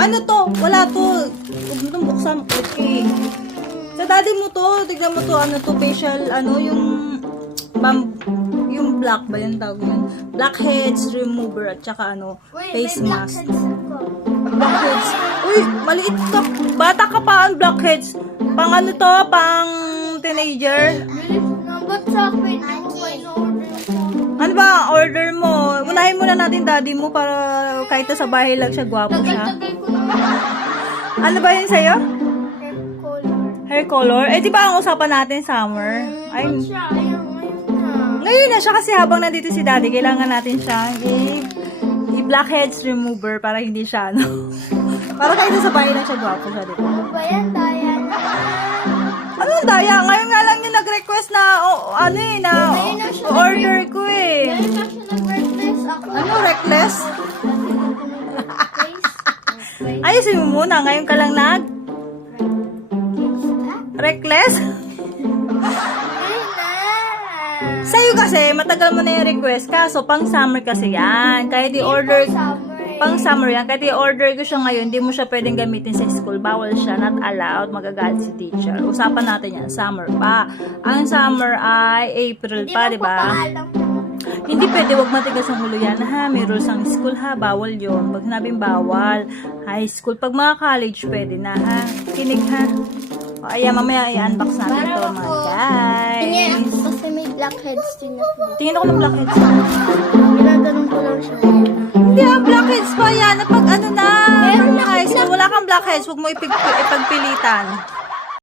Ano to? Wala to. Huwag mo itong buksan. Okay. Sa daddy mo to, tignan mo to, ano to, facial, ano, yung black ba yung tawag yun? Blackheads remover at saka ano, face mask. Blackheads. Uy, maliit ka. Bata ka pa ang blackheads. Pang ano to? Pang teenager? Ba't sa akin? Ano ba in-order ko? Ano ba ang order mo? Unahin muna natin daddy mo para kahit sa bahay lang siya, gwapo siya. Tagal-tagal ko na. Ano ba yun sa'yo? Hair color. Hair color? Eh, di ba ang usapan natin summer? Ay, Ba't siya? Ayun, ngayon na. ngayon na siya kasi habang nandito si daddy, kailangan natin siya i-blackheads remover para hindi siya, ano. Para kahit sa bahay lang siya, gwapo siya, di ba? Ano ba yan? Daya na. Ano ang daya? Ngayon nga lang yung nag-request na, ano eh, na order ko eh. Ngayon na siya nag-reckless. Ako. Ano, reckless? Face. Ayusin mo muna, ngayon ka lang reckless? Ayun na. Sa'yo kasi, matagal mo na yung request, kaso pang summer kasi yan. Kahit i-order, pang summer yan, kahit i-order ko siya ngayon, hindi mo siya pwedeng gamitin sa school. Bawal siya, not allowed, magagalit si teacher. Usapan natin yan, summer pa. Ang summer ay April pa, di ba? Hindi pwede, wag matigas ang ulo yan, ha? May rules ang school, ha? Bawal yon. Pag sinabing bawal, high school. Pag mga college, pwede na, ha? Kinig, ha? O, ayan, mamaya i-unbox natin ito, mga guys. Tingnan, kasi may blackheads din ako. Tingin ako ng blackheads. Ginaganong ko lang siya. Hindi, blackheads pa yan. Pag ano na, Meron na high school, wala kang blackheads, huwag mo ipagpilitan.